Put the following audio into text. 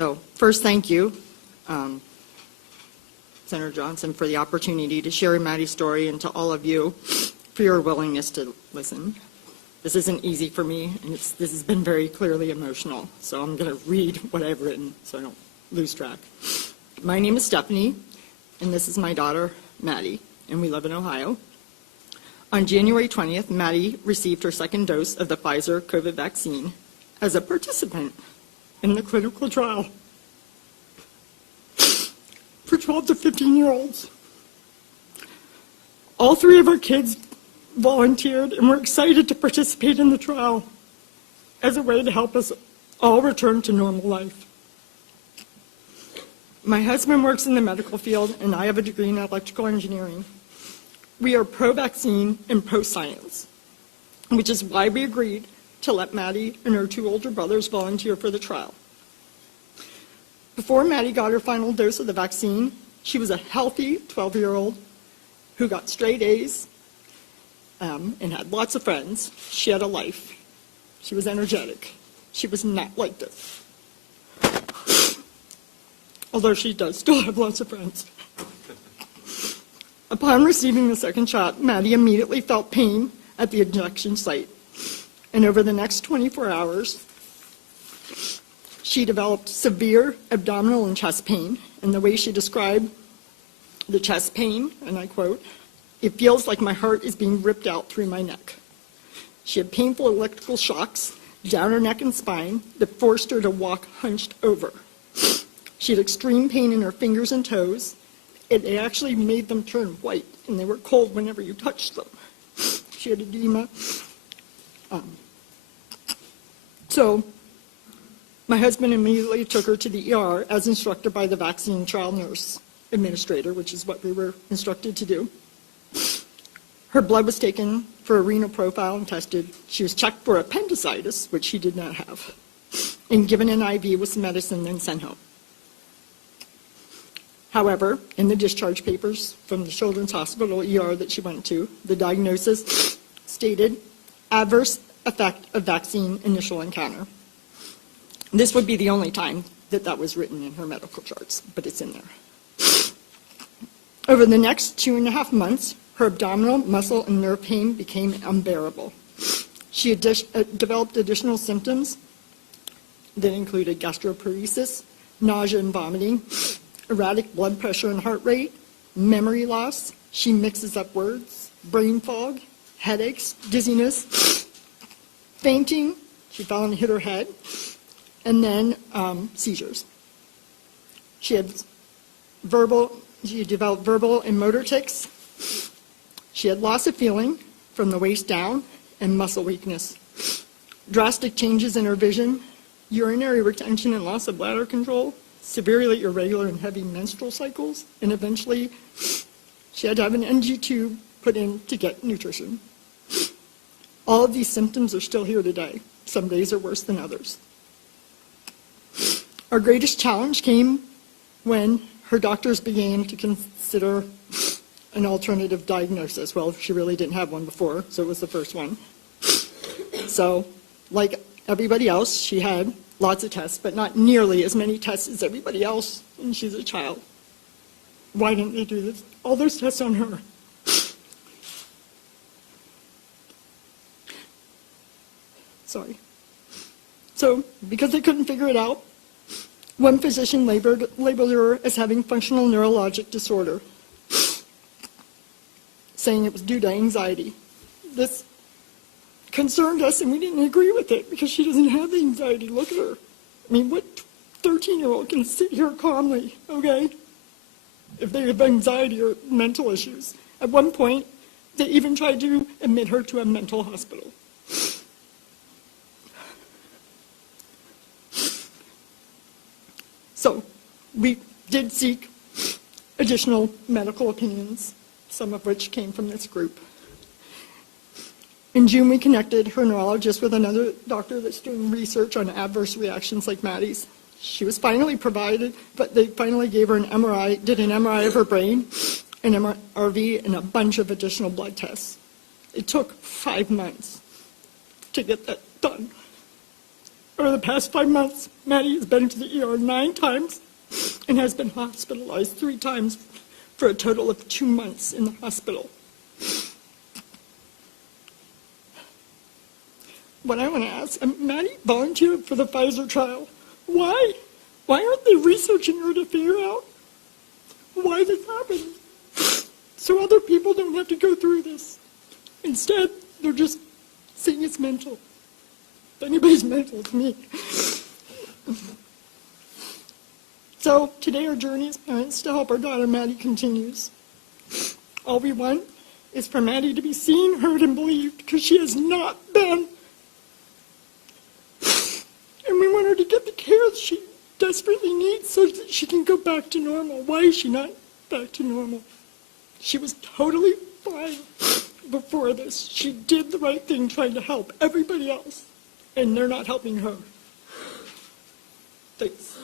So first, thank you, Senator Johnson, for the opportunity to share Maddie's story, and to all of you for your willingness to listen. This isn't easy for me, and this has been very clearly emotional, so I'm going to read what I've written so I don't lose track. My name is Stephanie, and this is my daughter, Maddie, and we live in Ohio. On January 20th, Maddie received her second dose of the Pfizer COVID vaccine as a participant in the clinical trial for 12 to 15-year-olds. All three of our kids volunteered and were excited to participate in the trial as a way to help us all return to normal life. My husband works in the medical field, and I have a degree in electrical engineering. We are pro-vaccine and pro-science, which is why we agreed to let Maddie and her two older brothers volunteer for the trial. Before Maddie got her final dose of the vaccine, she was a healthy 12-year-old who got straight A's and had lots of friends. She had a life. She was energetic. She was not like this. Although she does still have lots of friends. Upon receiving the second shot, Maddie immediately felt pain at the injection site. And over the next 24 hours, she developed severe abdominal and chest pain. And the way she described the chest pain, and I quote, "It feels like my heart is being ripped out through my neck." She had painful electrical shocks down her neck and spine that forced her to walk hunched over. She had extreme pain in her fingers and toes. It actually made them turn white, and they were cold whenever you touched them. She had edema. So my husband immediately took her to the ER as instructed by the vaccine trial nurse administrator, which is what we were instructed to do. Her blood was taken for a renal profile and tested. She was checked for appendicitis, which she did not have, and given an IV with some medicine, then sent home. However, in the discharge papers from the Children's Hospital ER that she went to, the diagnosis stated adverse effect of vaccine initial encounter. This would be the only time that that was written in her medical charts, but it's in there. Over the next 2.5 months, her abdominal, muscle, and nerve pain became unbearable. She had developed additional symptoms that included gastroparesis, nausea and vomiting, erratic blood pressure and heart rate, memory loss. She mixes up words, brain fog, headaches, dizziness, fainting. She fell and hit her head, and then seizures. She developed verbal and motor tics. She had loss of feeling from the waist down and muscle weakness. Drastic changes in her vision, urinary retention and loss of bladder control, severely irregular and heavy menstrual cycles, and eventually she had to have an NG tube put in to get nutrition. All of these symptoms are still here today. Some days are worse than others. Our greatest challenge came when her doctors began to consider an alternative diagnosis. Well, she really didn't have one before, so it was the first one. So, like everybody else, she had lots of tests, but not nearly as many tests as everybody else, and she's a child. Why didn't they do all those tests on her? Sorry. So, because they couldn't figure it out, one physician labeled her as having functional neurologic disorder, saying it was due to anxiety. This concerned us, and we didn't agree with it because she doesn't have anxiety. Look at her. I mean, what 13-year-old can sit here calmly, okay, if they have anxiety or mental issues? At one point, they even tried to admit her to a mental hospital. So we did seek additional medical opinions, some of which came from this group. In June, we connected her neurologist with another doctor that's doing research on adverse reactions like Maddie's. She was finally provided, but they finally gave her an MRI, did an MRI of her brain, an MRV, and a bunch of additional blood tests. It took 5 months to get that done. Over the past 5 months, Maddie has been to the ER 9 times and has been hospitalized 3 times for a total of 2 months in the hospital. What I want to ask, Maddie volunteered for the Pfizer trial. Why? Why aren't they researching her to figure out why this happened? So other people don't have to go through this. Instead, they're just saying it's mental. If anybody's mental, it's me. So today our journey as parents to help our daughter Maddie continues. All we want is for Maddie to be seen, heard, and believed, because she has not been. And we want her to get the care that she desperately needs so that she can go back to normal. Why is she not back to normal? She was totally fine before this. She did the right thing trying to help everybody else, and they're not helping her. Thanks.